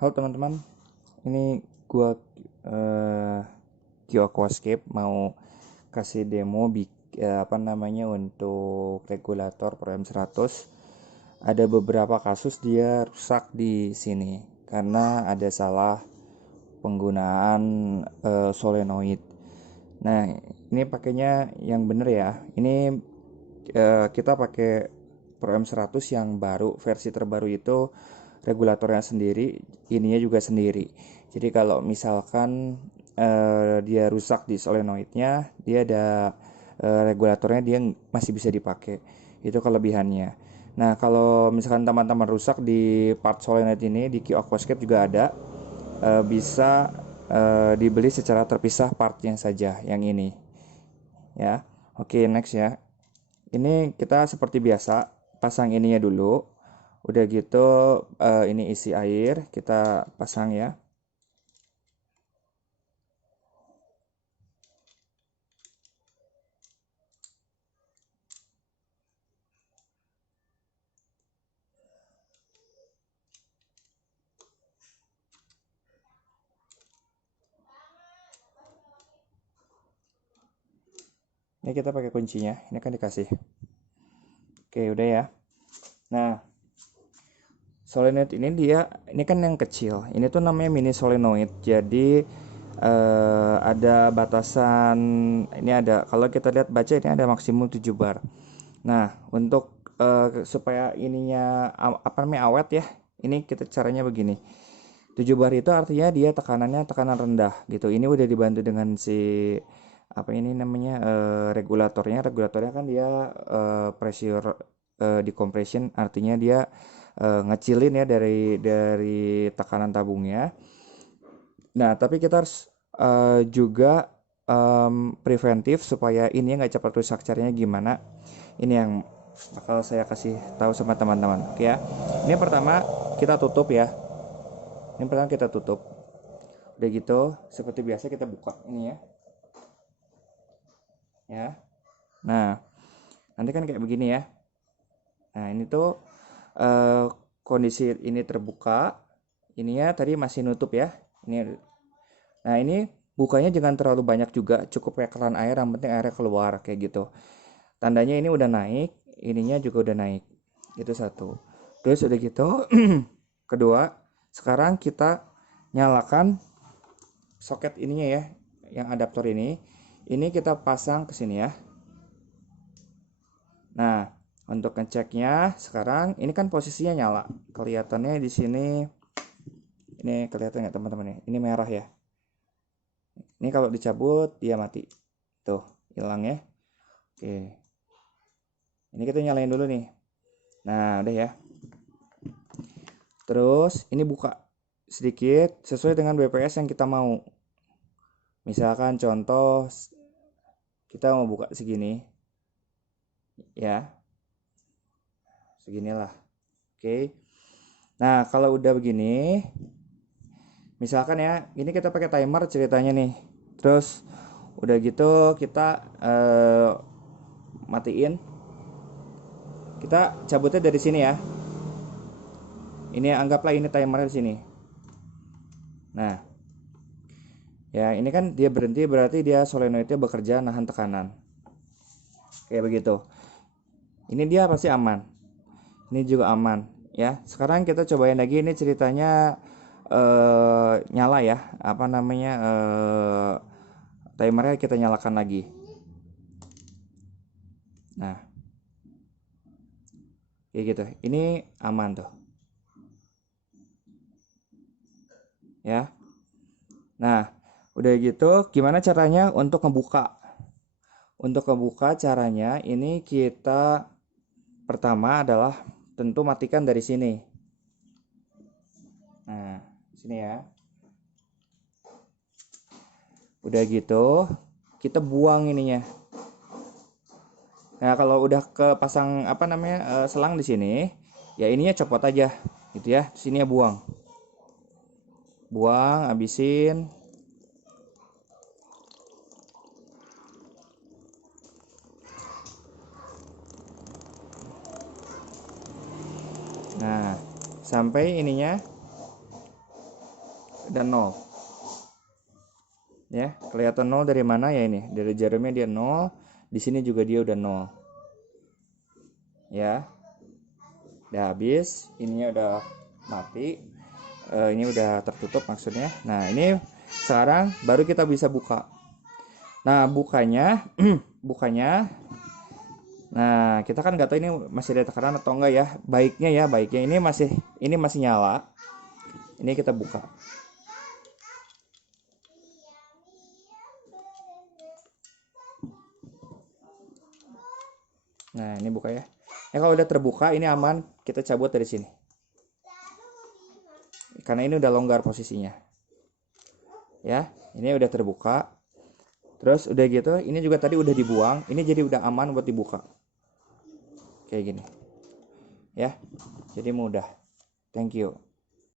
Halo teman-teman, ini gua Kyo Aquascape mau kasih demo untuk regulator Pro M100. Ada beberapa kasus dia rusak di sini karena ada salah penggunaan solenoid. Nah, ini pakainya yang bener ya. Ini kita pakai Pro M100 yang baru, versi terbaru itu regulatornya sendiri, ininya juga sendiri. Jadi kalau misalkan dia rusak di solenoidnya, dia ada regulatornya, dia masih bisa dipakai. Itu kelebihannya. Nah, kalau misalkan teman-teman rusak di part solenoid ini di Q Aquascape juga ada, bisa dibeli secara terpisah partnya saja yang ini ya. Oke, next ya. Ini kita seperti biasa pasang ininya dulu. Udah gitu ini isi air kita pasang ya. Ini kita pakai kuncinya. Ini kan dikasih. Oke, udah ya. Nah, solenoid ini kan yang kecil. Ini tuh namanya mini solenoid. Jadi ada batasan, ini ada, kalau kita lihat baca ini ada maksimum 7 bar. Nah, untuk supaya ininya apa namanya awet ya. Ini kita caranya begini. 7 bar itu artinya dia tekanannya tekanan rendah gitu. Ini udah dibantu dengan si apa ini namanya regulatornya kan dia pressure decompression, artinya dia ngecilin ya dari tekanan tabungnya. Nah, tapi kita harus juga preventif supaya ini nggak cepat rusak. Caranya gimana? Ini yang bakal saya kasih tahu sama teman-teman. Oke ya. Ini pertama kita tutup ya. Ini pertama kita tutup. Udah gitu, seperti biasa kita buka ini ya. Ya. Nah, nanti kan kayak begini ya. Nah, ini tuh eh, kondisi ini terbuka. Ininya tadi masih nutup ya. Ini. Nah, ini bukanya jangan terlalu banyak juga, cukup kayak keran air, yang penting airnya keluar kayak gitu. Tandanya ini udah naik, ininya juga udah naik. Itu satu. Terus udah gitu, kedua, sekarang kita nyalakan soket ininya ya, yang adaptor ini. Ini kita pasang ke sini ya. Nah, untuk ngeceknya sekarang ini kan posisinya nyala. Kelihatannya di sini, ini kelihatan nggak teman-teman ya? Ini merah ya. Ini kalau dicabut dia mati. Tuh, hilang ya. Oke. Ini kita nyalain dulu nih. Nah, udah ya. Terus ini buka sedikit sesuai dengan BPS yang kita mau. Misalkan contoh kita mau buka segini ya. Seginilah. Oke. Nah, kalau udah begini, misalkan ya, ini kita pakai timer ceritanya nih. Terus udah gitu kita matiin. Kita cabutnya dari sini ya. Ini anggaplah ini timer di sini. Nah, ya ini kan dia berhenti, berarti dia solenoidnya bekerja nahan tekanan. Kayak begitu. Ini dia pasti aman. Ini juga aman ya. Sekarang kita cobain lagi, ini ceritanya nyala ya. Apa namanya timernya kita nyalakan lagi. Nah, kayak gitu. Ini aman tuh. Ya. Nah, udah gitu gimana caranya untuk ngebuka? Untuk ngebuka caranya ini kita pertama adalah tentu matikan dari sini. Nah, sini ya. Udah gitu, kita buang ininya. Nah, kalau udah kepasang apa namanya selang di sini, ya ininya copot aja, gitu ya. Sini ya buang, buang, habisin. Nah, sampai ininya dan 0. Ya, kelihatan 0 dari mana ya ini? Dari jarumnya dia 0, di sini juga dia udah 0. Ya. Udah habis, ininya udah mati. Ini udah tertutup maksudnya. Nah, ini sekarang baru kita bisa buka. Nah, bukanya bukanya. Nah, kita kan nggak tahu ini masih ada tekanan atau enggak ya. Baiknya ini masih nyala. Ini kita buka. Nah, ini buka ya. Kalau udah terbuka ini aman, kita cabut dari sini. Karena ini udah longgar posisinya. Ya, ini udah terbuka. Terus udah gitu, ini juga tadi udah dibuang, ini jadi udah aman buat dibuka. Kayak gini. Ya. Jadi mudah. Thank you.